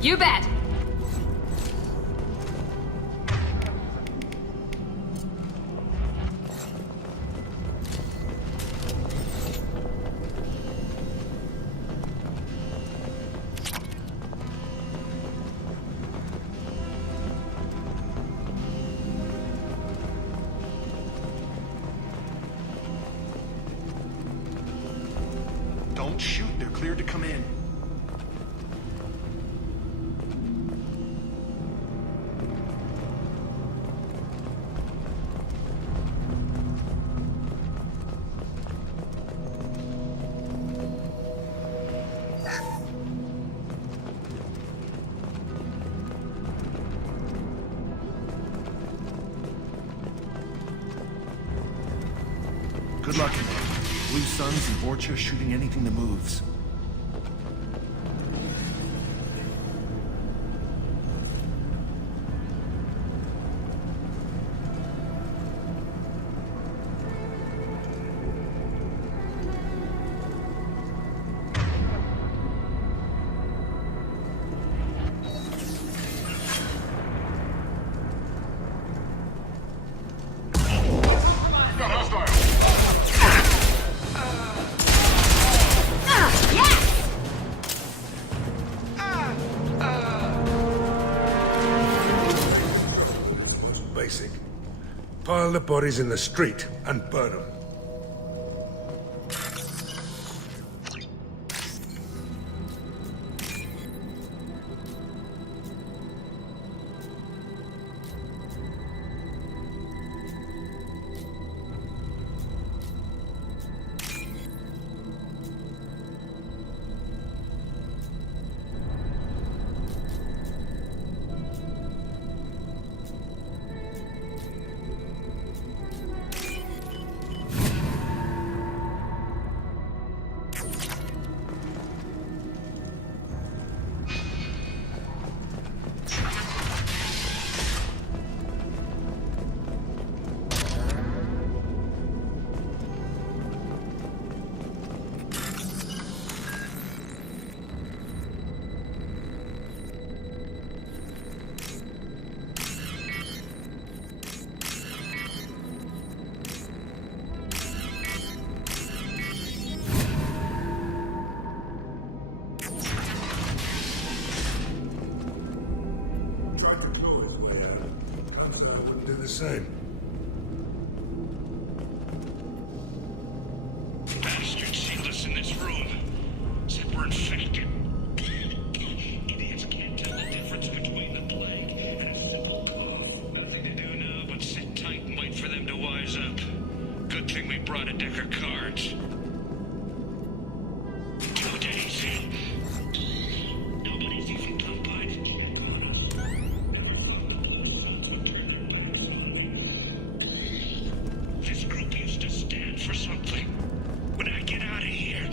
You bet! Don't shoot, they're cleared to come in. Good luck in there. Blue Suns and Vorcha shooting anything that moves. Basic. Pile the bodies in the street and burn them. Do the same. Bastard sealed us in this room. Said we're infected. Idiots can't tell the difference between the plague and a simple cough. Nothing to do now but sit tight and wait for them to wise up. Good thing we brought a deck of cards. 2 days in. Nobody's even come by to check on us. This group used to stand for something. When I get out of here,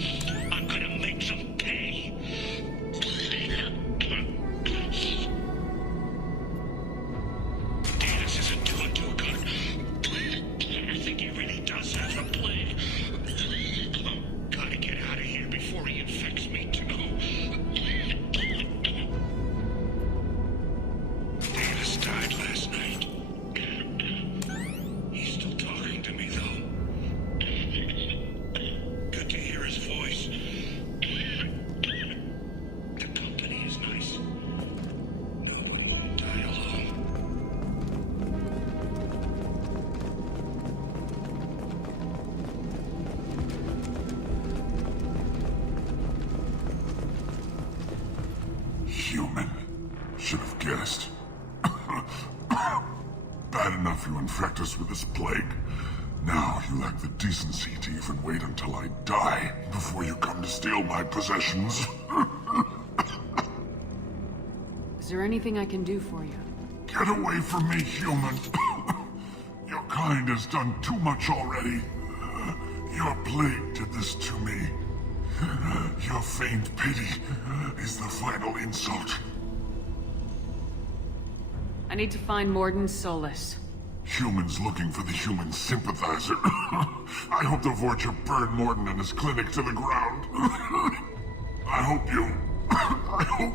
I'm gonna make them pay. Davis isn't doing too good. I think he really does have the plague. Gotta get out of here before he infects me too. Davis died last night. He's still talking to me, though. Good to hear his voice. The company is nice. Nobody will die alone. Human. Should have guessed. Bad enough you infect us with this plague. Now you lack the decency to even wait until I die before you come to steal my possessions. Is there anything I can do for you? Get away from me, human. Your kind has done too much already. Your plague did this to me. Your feigned pity is the final insult. I need to find Morden Solus. Humans looking for the human sympathizer. I hope the Vorcha burn Morden and his clinic to the ground. I hope you... I hope...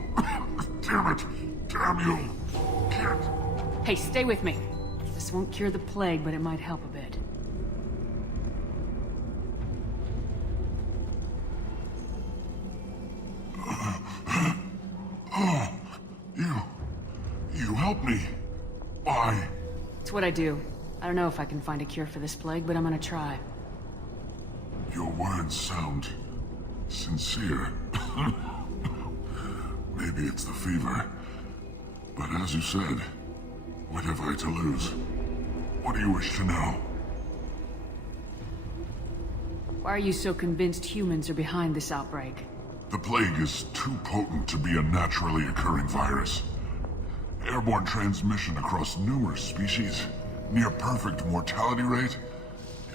Damn Samuel! Get... Hey, stay with me. This won't cure the plague, but it might help a bit. You helped me. Why? It's what I do. I don't know if I can find a cure for this plague, but I'm gonna try. Your words sound... sincere. Maybe it's the fever. But as you said, what have I to lose? What do you wish to know? Why are you so convinced humans are behind this outbreak? The plague is too potent to be a naturally occurring virus. Airborne transmission across numerous species, near perfect mortality rate.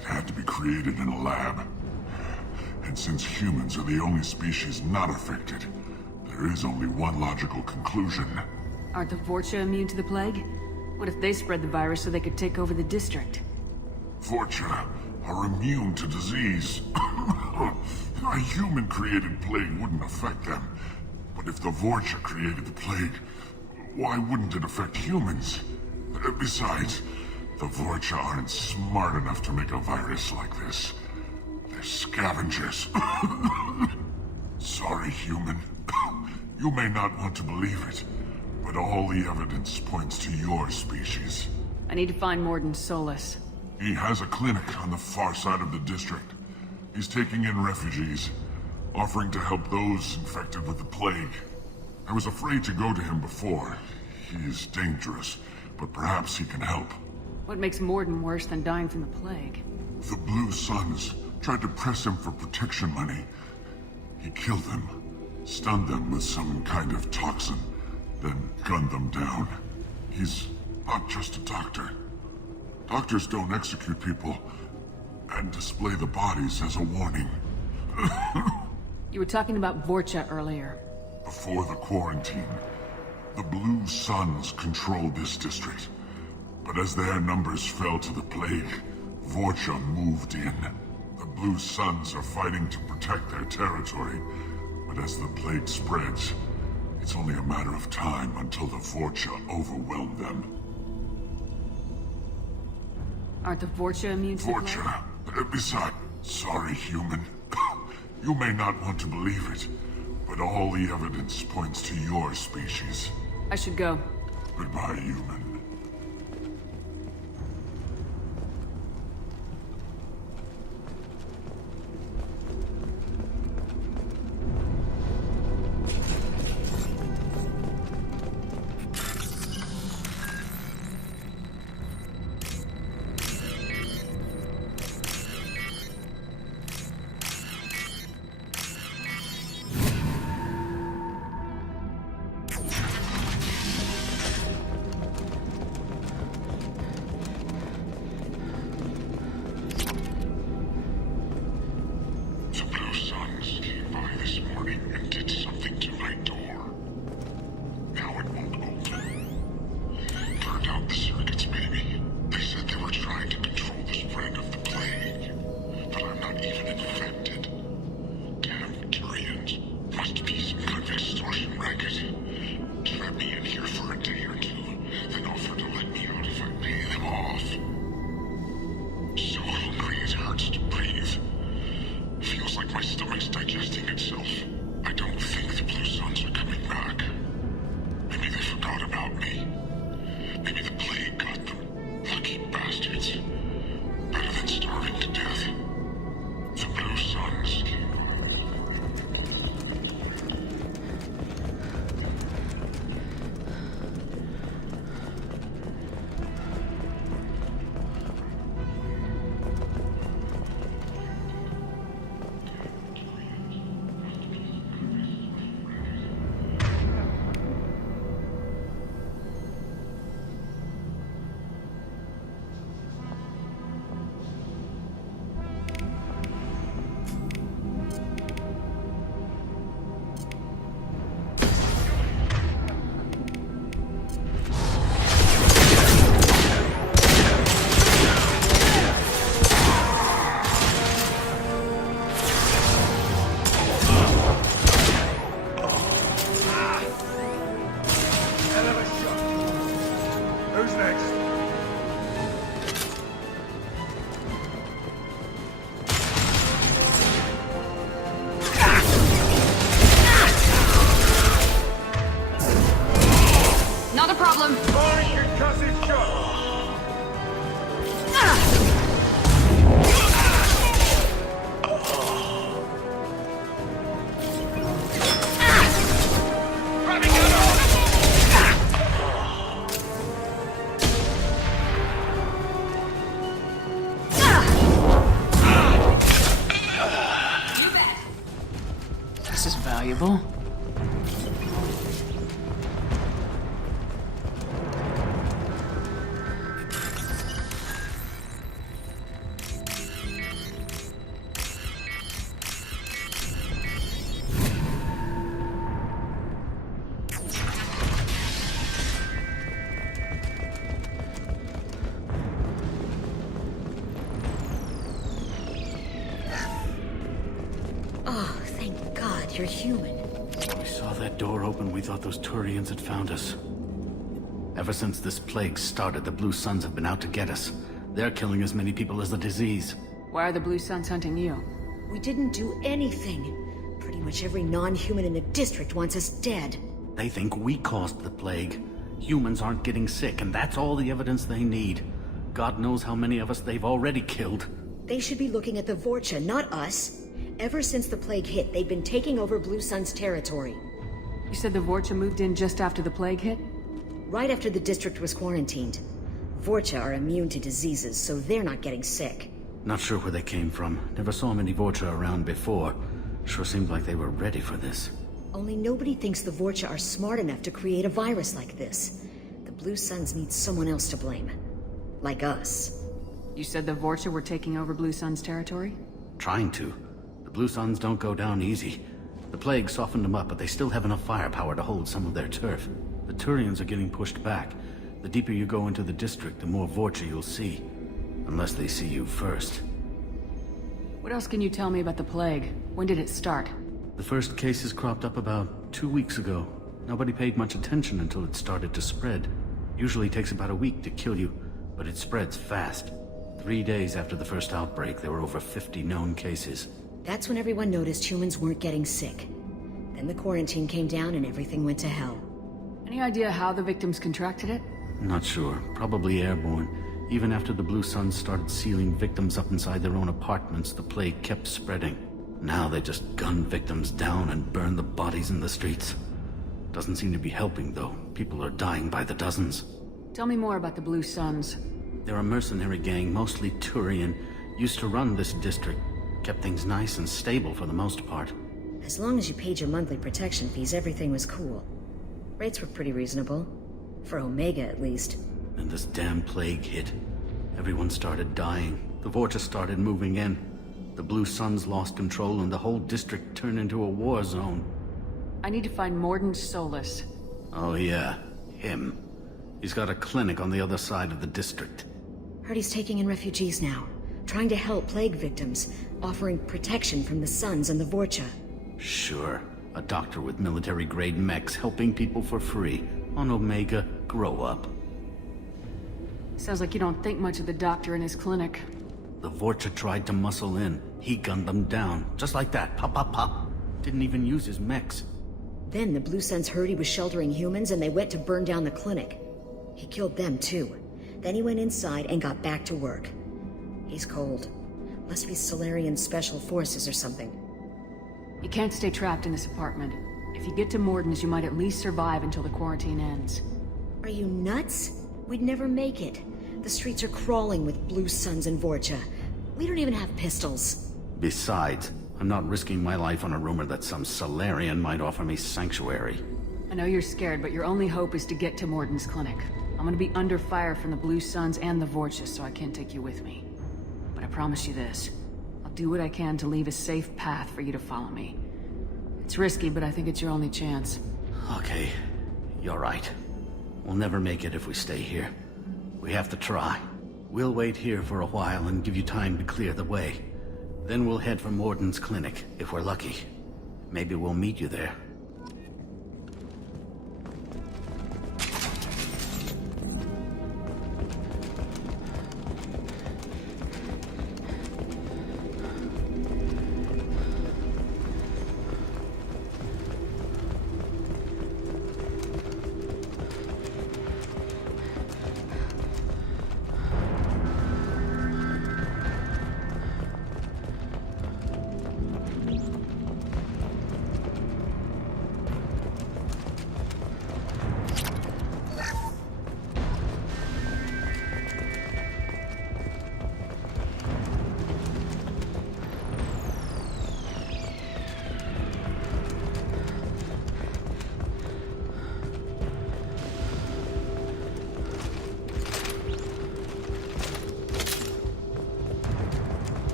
It had to be created in a lab. And since humans are the only species not affected, there is only one logical conclusion. Aren't the Vorcha immune to the plague? What if they spread the virus so they could take over the district? Vorcha are immune to disease. A human-created plague wouldn't affect them. But if the Vorcha created the plague, why wouldn't it affect humans? Besides, the Vorcha aren't smart enough to make a virus like this. They're scavengers. Sorry, human. You may not want to believe it, but all the evidence points to your species. I need to find Morden Solus. He has a clinic on the far side of the district. He's taking in refugees, offering to help those infected with the plague. I was afraid to go to him before. He is dangerous, but perhaps he can help. What makes Morden worse than dying from the plague? The Blue Suns tried to press him for protection money. He killed them, stunned them with some kind of toxin, then gunned them down. He's not just a doctor. Doctors don't execute people and display the bodies as a warning. You were talking about Vorcha earlier. Before the quarantine, the Blue Suns controlled this district. But as their numbers fell to the plague, Vorcha moved in. The Blue Suns are fighting to protect their territory, but as the plague spreads, it's only a matter of time until the Vorcha overwhelm them. Aren't the Vorcha immune to the plague? Vorcha, besides, sorry, human. You may not want to believe it, but all the evidence points to your species. I should go. Goodbye, human. Valuable. Oh, thank God you're human. When we saw that door open, we thought those Turians had found us. Ever since this plague started, the Blue Suns have been out to get us. They're killing as many people as the disease. Why are the Blue Suns hunting you? We didn't do anything. Pretty much every non-human in the district wants us dead. They think we caused the plague. Humans aren't getting sick, and that's all the evidence they need. God knows how many of us they've already killed. They should be looking at the Vorcha, not us. Ever since the plague hit, they've been taking over Blue Sun's territory. You said the Vorcha moved in just after the plague hit? Right after the district was quarantined. Vorcha are immune to diseases, so they're not getting sick. Not sure where they came from. Never saw many Vorcha around before. Sure seemed like they were ready for this. Only nobody thinks the Vorcha are smart enough to create a virus like this. The Blue Suns need someone else to blame. Like us. You said the Vorcha were taking over Blue Sun's territory? Trying to. The Blue Suns don't go down easy. The plague softened them up, but they still have enough firepower to hold some of their turf. The Turians are getting pushed back. The deeper you go into the district, the more Vorcha you'll see. Unless they see you first. What else can you tell me about the plague? When did it start? The first cases cropped up about 2 weeks ago. Nobody paid much attention until it started to spread. Usually takes about a week to kill you, but it spreads fast. 3 days after the first outbreak, there were over 50 known cases. That's when everyone noticed humans weren't getting sick. Then the quarantine came down and everything went to hell. Any idea how the victims contracted it? Not sure. Probably airborne. Even after the Blue Suns started sealing victims up inside their own apartments, the plague kept spreading. Now they just gun victims down and burn the bodies in the streets. Doesn't seem to be helping, though. People are dying by the dozens. Tell me more about the Blue Suns. They're a mercenary gang, mostly Turian. Used to run this district. Kept things nice and stable for the most part. As long as you paid your monthly protection fees, everything was cool. Rates were pretty reasonable. For Omega, at least. And this damn plague hit. Everyone started dying. The Vorcha started moving in. The Blue Suns lost control and the whole district turned into a war zone. I need to find Mordin Solus. Oh yeah, him. He's got a clinic on the other side of the district. Heard he's taking in refugees now. Trying to help plague victims. Offering protection from the Suns and the Vorcha. Sure. A doctor with military-grade mechs helping people for free. On Omega, grow up. Sounds like you don't think much of the doctor in his clinic. The Vorcha tried to muscle in. He gunned them down. Just like that. Pop, pop, pop. Didn't even use his mechs. Then the Blue Suns heard he was sheltering humans and they went to burn down the clinic. He killed them too. Then he went inside and got back to work. He's cold. Must be Solarian Special Forces or something. You can't stay trapped in this apartment. If you get to Mordin's, you might at least survive until the quarantine ends. Are you nuts? We'd never make it. The streets are crawling with Blue Suns and Vorcha. We don't even have pistols. Besides, I'm not risking my life on a rumor that some Solarian might offer me sanctuary. I know you're scared, but your only hope is to get to Mordin's clinic. I'm gonna be under fire from the Blue Suns and the Vorcha, so I can't take you with me. But I promise you this. I'll do what I can to leave a safe path for you to follow me. It's risky, but I think it's your only chance. Okay, you're right. We'll never make it if we stay here. We have to try. We'll wait here for a while and give you time to clear the way. Then we'll head for Mordin's clinic, if we're lucky. Maybe we'll meet you there.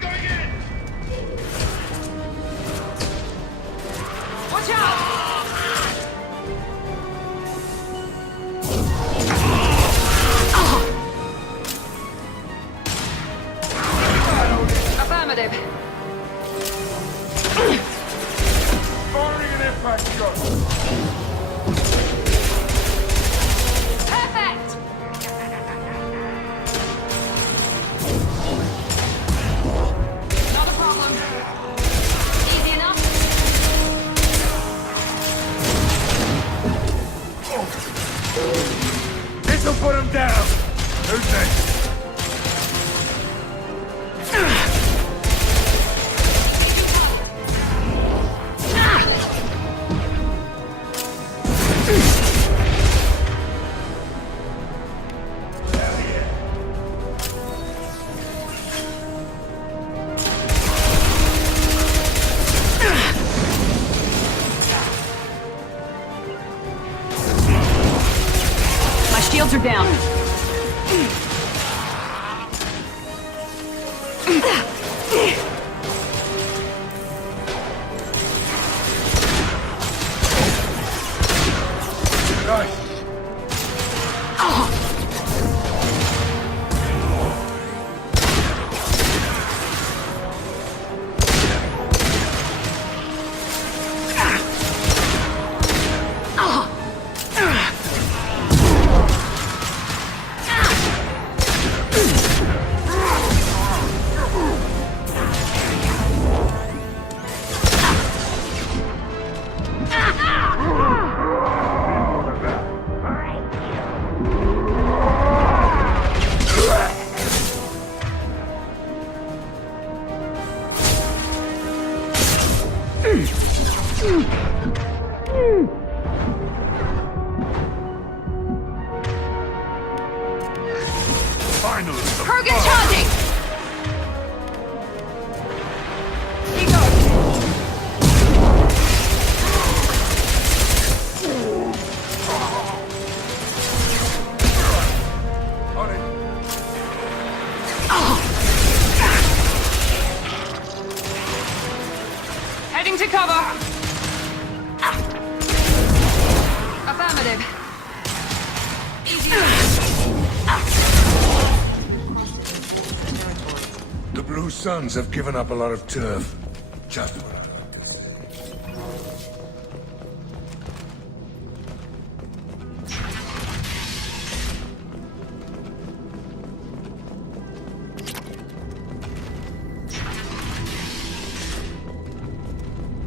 going in! Watch out! Affirmative. Firing an impact shot. Perfect! Not a problem. Easy enough. This'll put him down. Who's next? My shields are down. Nice. Finally, the Kurgan fun. charging! He goes. On it. Heading to cover. Affirmative. Easy. The Blue Suns have given up a lot of turf. Just what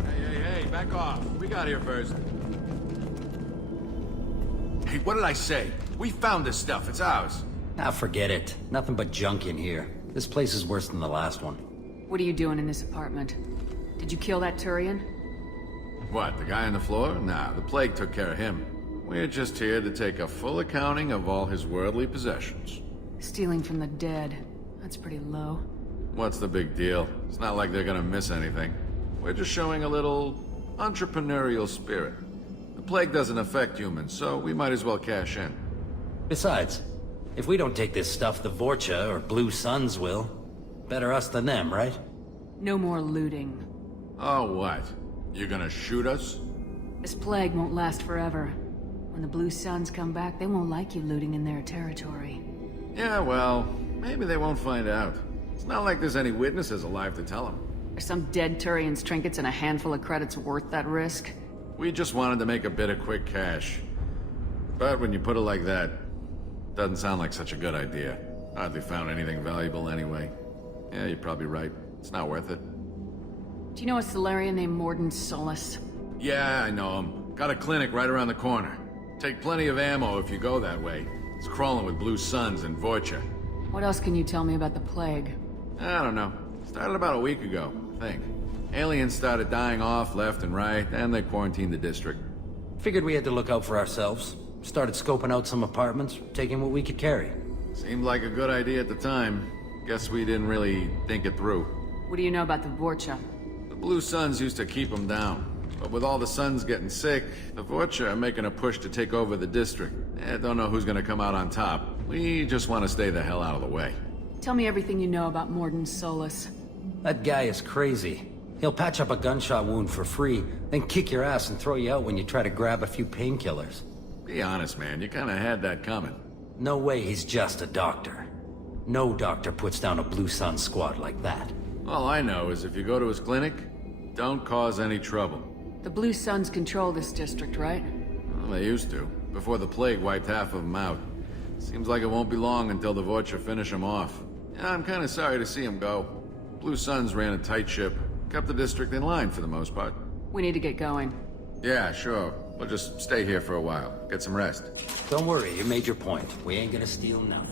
Hey, back off. We got here first. Hey, what did I say? We found this stuff. It's ours. Ah, forget it. Nothing but junk in here. This place is worse than the last one. What are you doing in this apartment? Did you kill that Turian? What, the guy on the floor? Nah, the plague took care of him. We're just here to take a full accounting of all his worldly possessions. Stealing from the dead. That's pretty low. What's the big deal? It's not like they're gonna miss anything. We're just showing a little entrepreneurial spirit. The plague doesn't affect humans, so we might as well cash in. Besides, if we don't take this stuff, the Vorcha or Blue Suns will. Better us than them, right? No more looting. Oh, what? You gonna shoot us? This plague won't last forever. When the Blue Suns come back, they won't like you looting in their territory. Yeah, well, maybe they won't find out. It's not like there's any witnesses alive to tell them. Are some dead Turian's trinkets and a handful of credits worth that risk? We just wanted to make a bit of quick cash. But when you put it like that, doesn't sound like such a good idea. Hardly found anything valuable anyway. Yeah, you're probably right. It's not worth it. Do you know a Solarian named Morden Solus? Yeah, I know him. Got a clinic right around the corner. Take plenty of ammo if you go that way. It's crawling with Blue Suns and Vorcha. What else can you tell me about the plague? I don't know. Started about a week ago, I think. Aliens started dying off left and right, and they quarantined the district. Figured we had to look out for ourselves. Started scoping out some apartments, taking what we could carry. Seemed like a good idea at the time. Guess we didn't really think it through. What do you know about the Vorcha? The Blue Suns used to keep them down. But with all the Suns getting sick, the Vorcha are making a push to take over the district. Don't know who's gonna come out on top. We just want to stay the hell out of the way. Tell me everything you know about Morden Solus. That guy is crazy. He'll patch up a gunshot wound for free, then kick your ass and throw you out when you try to grab a few painkillers. Be honest, man. You kinda had that coming. No way he's just a doctor. No doctor puts down a Blue Sun squad like that. All I know is if you go to his clinic, don't cause any trouble. The Blue Suns control this district, right? Well, they used to, before the plague wiped half of them out. Seems like it won't be long until the Vorcha finish them off. Yeah, I'm kinda sorry to see him go. Blue Suns ran a tight ship, kept the district in line for the most part. We need to get going. Yeah, sure. We'll just stay here for a while, get some rest. Don't worry, you made your point. We ain't gonna steal now.